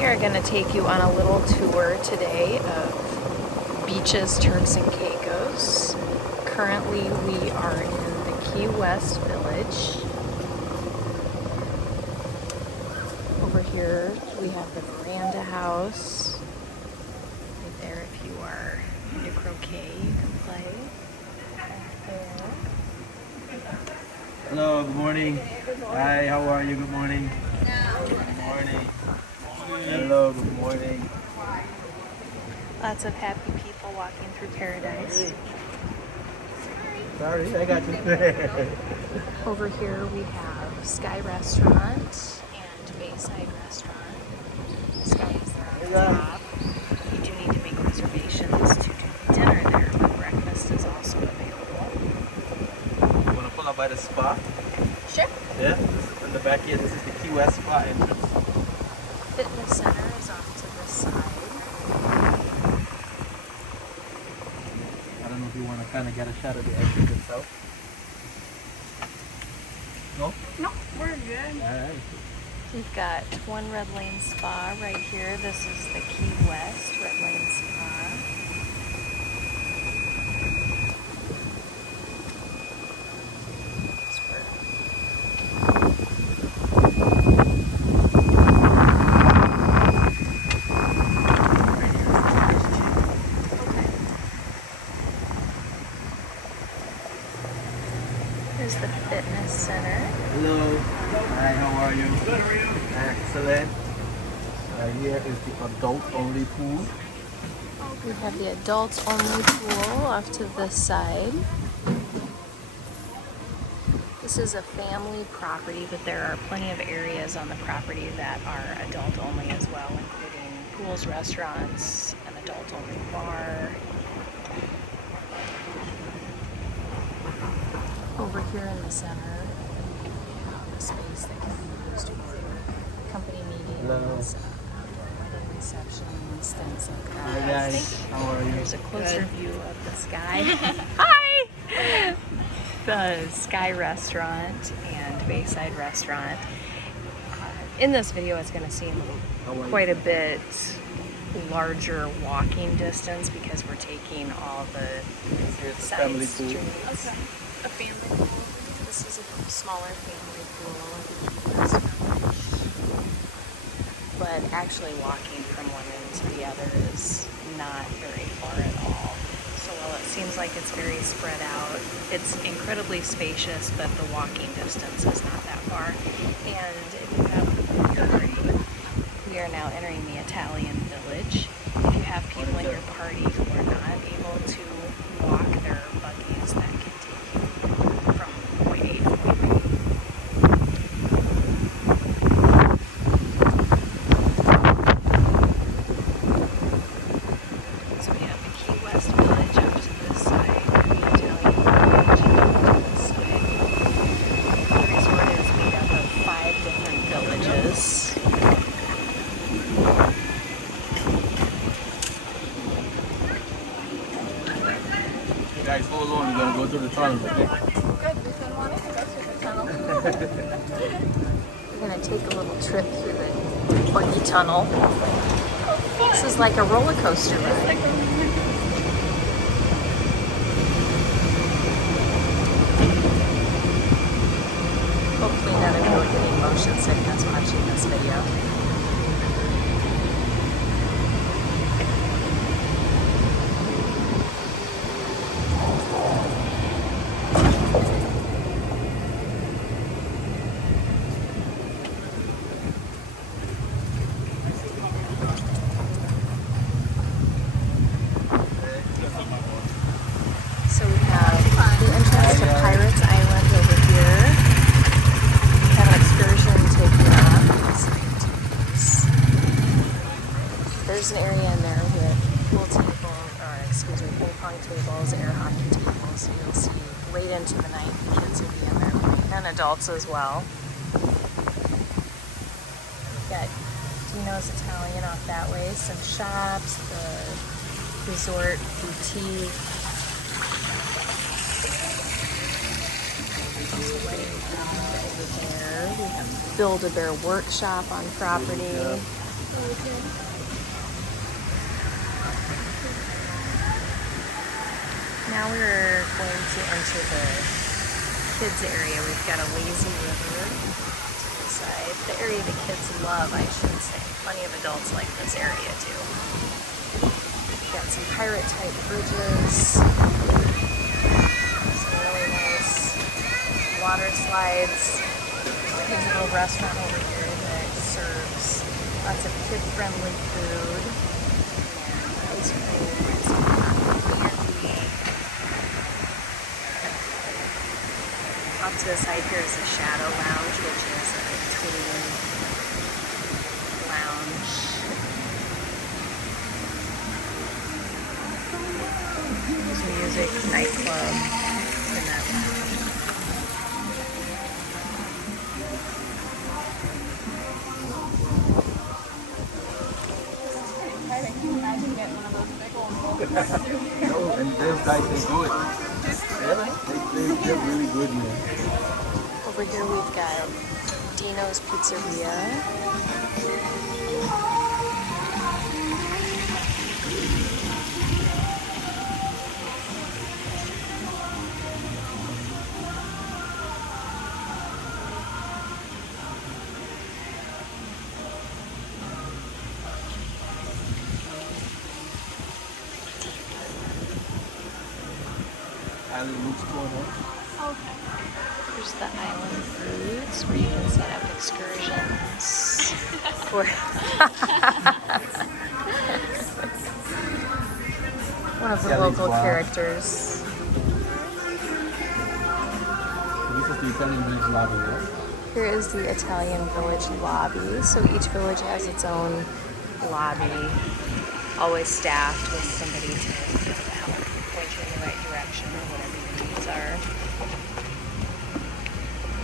We are going to take you on a little tour today of beaches, Turks, and Caicos. Currently, we are in the Key West Village. Over here, we have the Veranda House. Right there, if you are into croquet, you can play. Right there. Hello, good morning. Hi, how are you? Good morning. Good morning. Hello, good morning. Lots of happy people walking through paradise. Sorry, I got you. Over here we have Sky Restaurant and Bayside Restaurant. Sky is there on the top. You do need to make reservations to do dinner there, but breakfast is also available. You want to pull up by the spa? Sure. Yeah, this is in the back here. This is the Key West spa entrance. Fitness center is off to the side. I don't know if you want to kind of get a shot of the entrance itself. No? No, we're good. All right. We've got one Red Lane Spa right here. This is the Key West Red Lane Spa. Here's the fitness center. Hello. Hi, how are you? Good, how are you? Excellent. Here is the adult-only pool. We have the adults-only pool off to this side. This is a family property, but there are plenty of areas on the property that are adult-only as well, including pools, restaurants, an adult-only bar. Over here in the center, we have a space that can be used for company meetings, wedding receptions, things like that. Hi guys, how are you? There's a closer view of the Sky. Hi! The Sky Restaurant and Bayside Restaurant. In this video, it's going to seem quite a bit larger walking distance because we're taking all the Here's the side family pool. streets. Okay. A family pool. This is a smaller family pool at the Key West Village. But actually walking from one end to the other is not very far at all. So while it seems like it's very spread out, it's incredibly spacious, but the walking distance is not that far. And if you have your party, we are now entering the Italian village. If you have people in your party who are not able to walk, there are buggies that can take you from point A to point B. So we have the Key West Village up to this side, and the Italian Village to this side. The resort is made up of 5 different villages. You guys hold on, we're going to go through the tunnel, okay? Good, we can want to go through the tunnel. We're going to take a little trip through the buggy tunnel. This is like a roller coaster ride. Hopefully none of you are getting motion sickness watching this video. So we have the entrance to Pirates Island over here. We have an excursion taking off. There's an area in there with pool ping pong tables, air hockey tables. So you'll see late into the night the kids will be in there playing, and adults as well. We've got Dino's Italian off that way, some shops, the resort boutique. Over there, we have Build-A-Bear workshop on property. Now we're going to enter the kids area. We've got a lazy river to the side. The area the kids love, I should say. Plenty of adults like this area too. Got some pirate type bridges. Some really nice water slides. There's a little restaurant over here that serves lots of kid-friendly food. And ice cream and some cotton candy. Off to the side here is a shadow lounge, which is a tween lounge. There's music, nightclub in that lounge. Exciting. Can you imagine getting one of those big old bowls? No, and those guys, they do it. Really? They're really good, man. Over here we've got Dino's Pizzeria. Island looks going on. Okay. Here's the island foods where you can set up excursions. For one of the Kelly's local Bar. characters. So this is the Italian Village lobby, right? Here is the Italian Village lobby. So each village has its own lobby, always staffed with somebody to help point you in the right direction or whatever your needs are.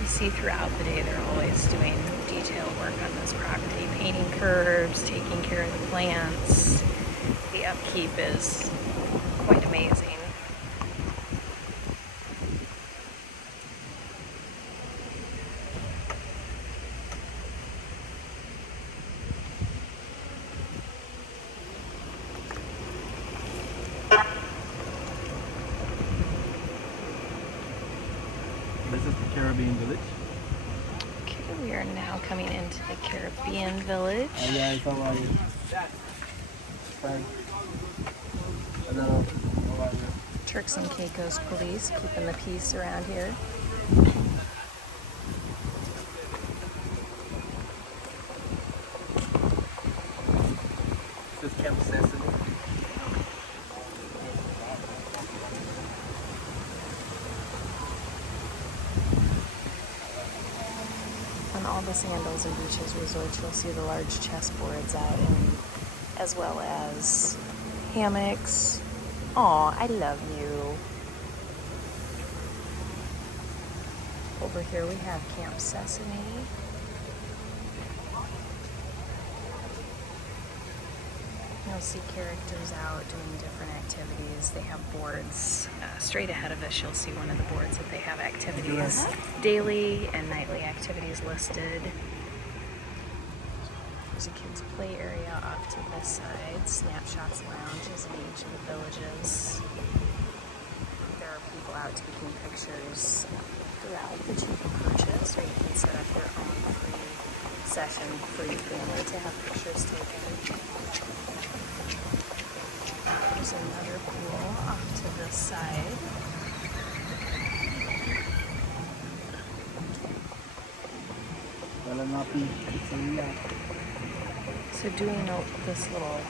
You see throughout the day they're always doing detail work on this property, painting curbs, taking care of the plants. The upkeep is quite amazing. This is the Caribbean Village. Okay, we are now coming into the Caribbean Village. Hi guys, how are you? Fine. Hello, how are you? Turks and Caicos police keeping the peace around here. This is Camp Sesame. On all the Sandals and Beaches resorts, you'll see the large chessboards out, and as well as hammocks. Aw, I love you. Over here we have Camp Sesame. You'll see characters out doing different activities. They have boards. Straight ahead of us, you'll see one of the boards that they have activities, daily and nightly activities listed. There's a kids' play area off to this side. Snapshots lounges in each of the villages. There are people out taking pictures throughout that you can purchase, or you can set up your own free session for your family to have pictures taken. There's another pool off to this side. So doing this little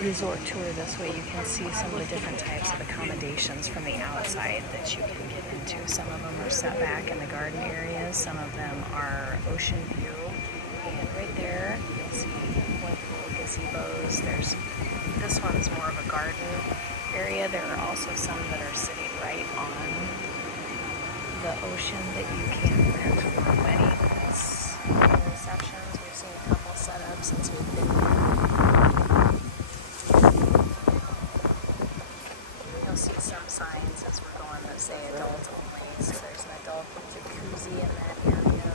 resort tour this way, you can see some of the different types of accommodations from the outside that you can get into. Some of them are set back in the garden areas. Some of them are ocean view. And right there, you'll see one little gazebos. This one's more of a garden area. There are also some that are sitting right on the ocean that you can rent for weddings and receptions. We've seen a couple setups since we've been here. You'll see some signs as we're going that say adult only. So there's an adult jacuzzi in that area.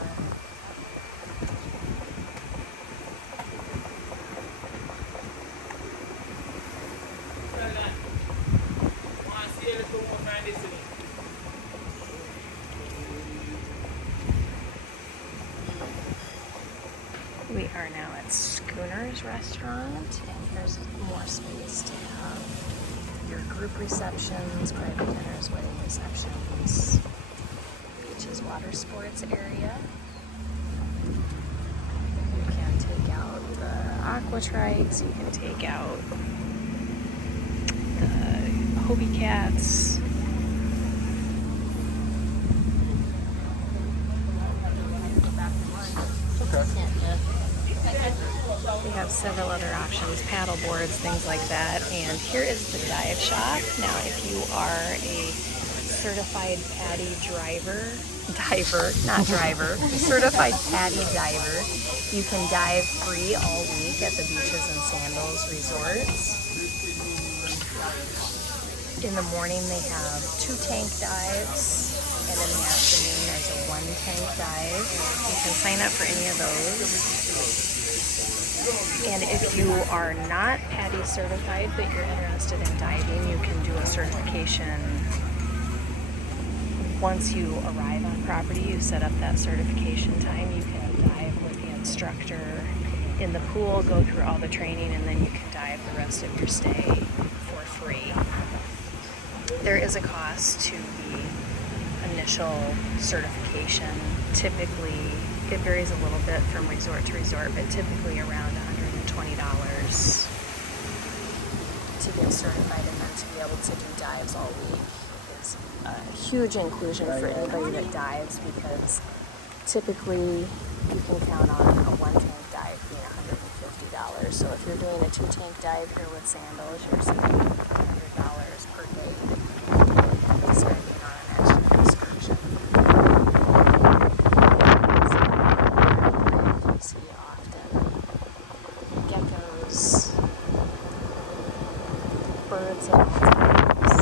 We are now at Schooner's Restaurant, and here's more space to have your group receptions, private dinners, wedding receptions, beaches, water sports area. You can take out the aqua trikes, you can take out the Hobie cats. We have several other options, paddle boards, things like that. And here is the dive shop. Now, if you are a certified certified PADI diver, you can dive free all week at the Beaches and Sandals resorts. In the morning, they have 2 tank dives, and in the afternoon, there's a 1 tank dive. You can sign up for any of those. And if you are not PADI certified, but you're interested in diving, you can do a certification. Once you arrive on property, you set up that certification time. You can dive with the instructor in the pool, go through all the training, and then you can dive the rest of your stay for free. There is a cost to the initial certification. Typically, it varies a little bit from resort to resort, but typically around $120 to get certified and then to be able to do dives all week is a huge inclusion for anybody that dives, because typically you can count on a 1 tank dive being $150. So if you're doing a 2 tank dive here with Sandals, you're saving $100 per day spending on an extra excursion. You see often geckos, birds of all types.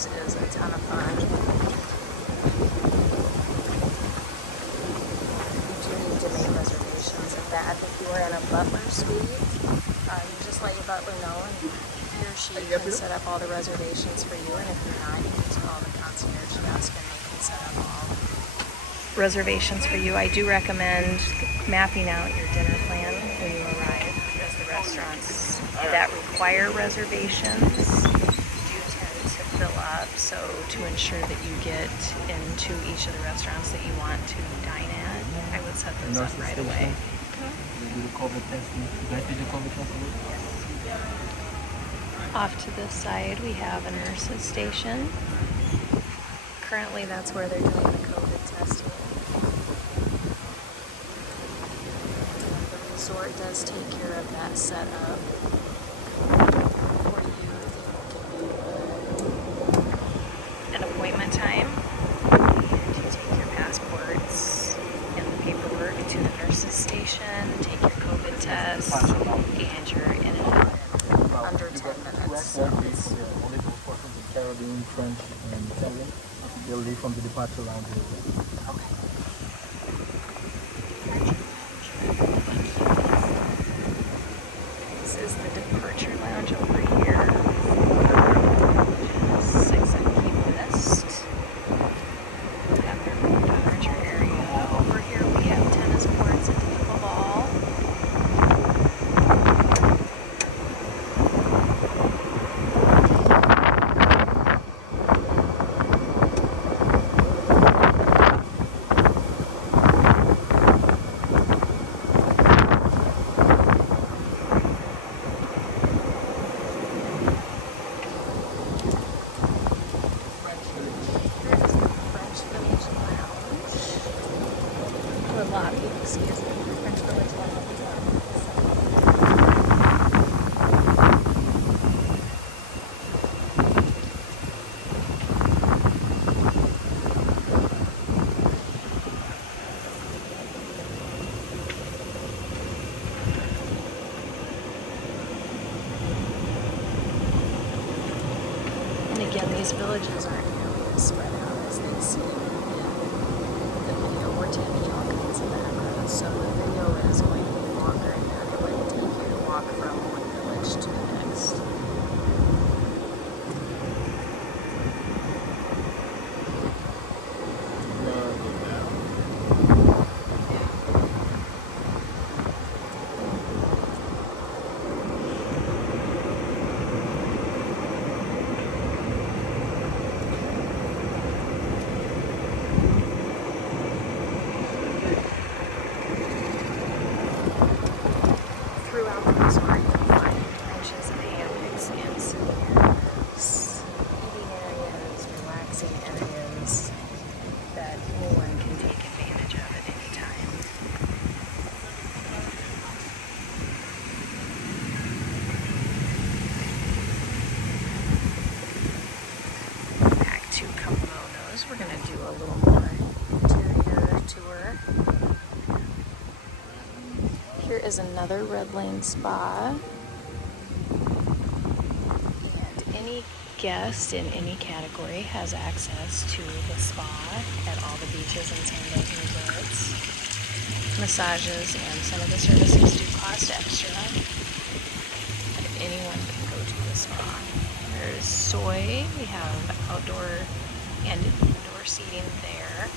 Is a ton of fun. You do need to make reservations of that. If you are in a butler suite, you just let your butler know, and he or she can set up all the reservations for you. And if you're not, you can call the concierge desk and they can set up all reservations for you. I do recommend mapping out your dinner plan when you arrive, because the restaurants that require reservations fill up, so to ensure that you get into each of the restaurants that you want to dine at, I would set those up right away. Off to this side, we have a nurse's station. Currently, that's where they're doing the COVID testing. The resort does take care of that setup. Appointment time, and you take your passports and the paperwork to the nurse's station, take your COVID test, and you're in and out in under 10 minutes. So only go for the Caribbean, French, and Italian. They'll leave from the departure lounge. Okay. This is the departure lounge over here. 6 and Key West. Have their departure area. Over here we have tennis courts and pickleball. Again, these villages aren't nearly as spread out as they seem in the video. We're taking all kinds of back roads, so the video is going to be longer and they're going to take you to walk from one village to the next. Throughout the resort, you'll find benches and hammocks and souvenirs, eating areas, relaxing areas that anyone can take advantage of at any time. Back to Kimonos, we're going to do a little more interior tour. Here is another Red Lane spa, and any guest in any category has access to the spa at all the beaches and sand resorts. Massages and some of the services do cost extra, but anyone can go to the spa. There's soy, we have outdoor and indoor seating there.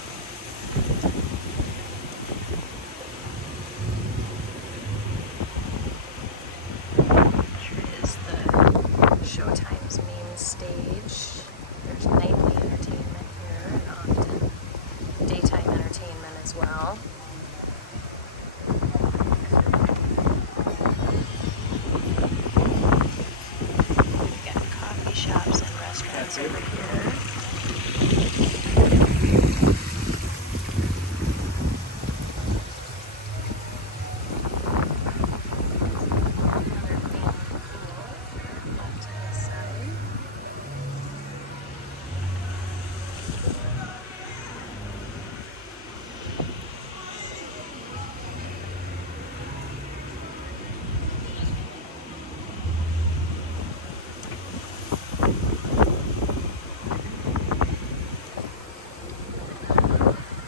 Showtime's main stage. There's nightly entertainment here and often daytime entertainment as well. We've got coffee shops and restaurants over here.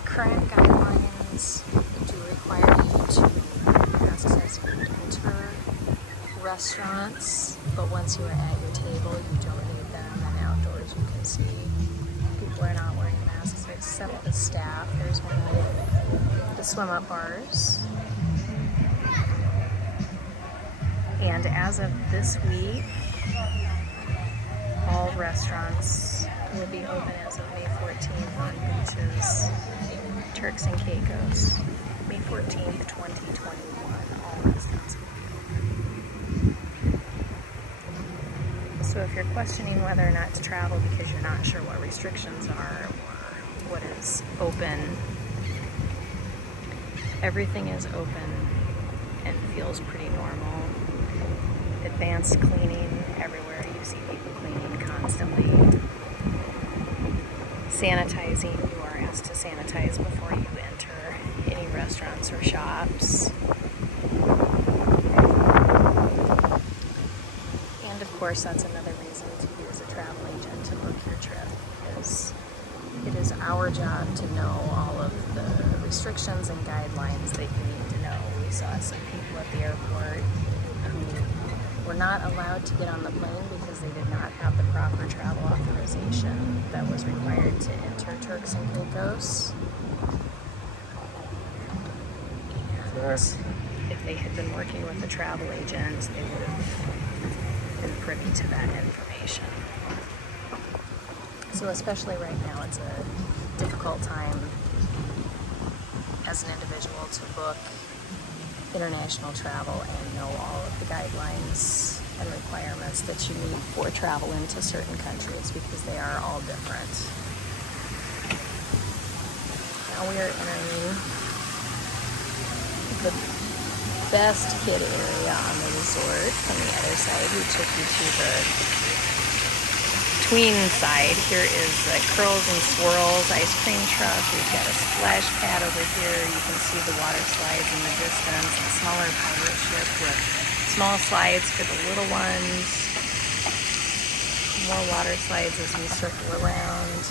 Crime guidelines do require you to wear masks as you enter restaurants, but once you are at your table, you don't need them, and outdoors you can see people are not wearing masks except the staff. There's one of the swim-up bars. And as of this week, all restaurants will be open as of May 14th on beaches, Turks and Caicos. May 14th, 2021, all restaurants will be open. So if you're questioning whether or not to travel because you're not sure what restrictions are or what is open, everything is open and feels pretty normal. Advanced cleaning everywhere. You see people cleaning constantly. Sanitizing. You are asked to sanitize before you enter any restaurants or shops. And of course, that's another reason to use a travel agent to book your trip, because it is our job to know all of the restrictions and guidelines that you need to know. We saw some people at the airport who were not allowed to get on the plane because they did not have the proper travel authorization that was required to enter Turks and Caicos. And if they had been working with a travel agent, they would have been privy to that information. So especially right now, it's a difficult time as an individual to book international travel and know all of the guidelines and requirements that you need for travel into certain countries, because they are all different. Now we are entering the best kid area on the resort from the other side. We took you to the tween side. Here is the Curls and Swirls ice cream truck. We've got a splash pad over here. You can see the water slides in the distance. A smaller pirate ship with small slides for the little ones. More water slides as we circle around.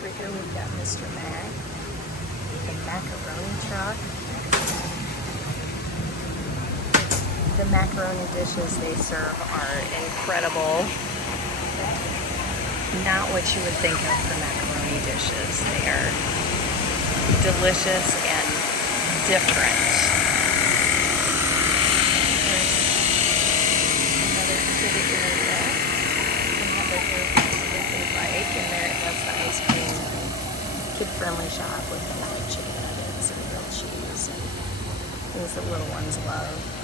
Right here we've got Mr. Mac, the macaroni truck. The macaroni dishes they serve are incredible. Not what you would think of for macaroni dishes. They are delicious and different. There's another exhibit area. You can have their hair if they'd like. And there it has the ice cream kid-friendly shop with the chicken nuggets and grilled cheese and things that little ones love.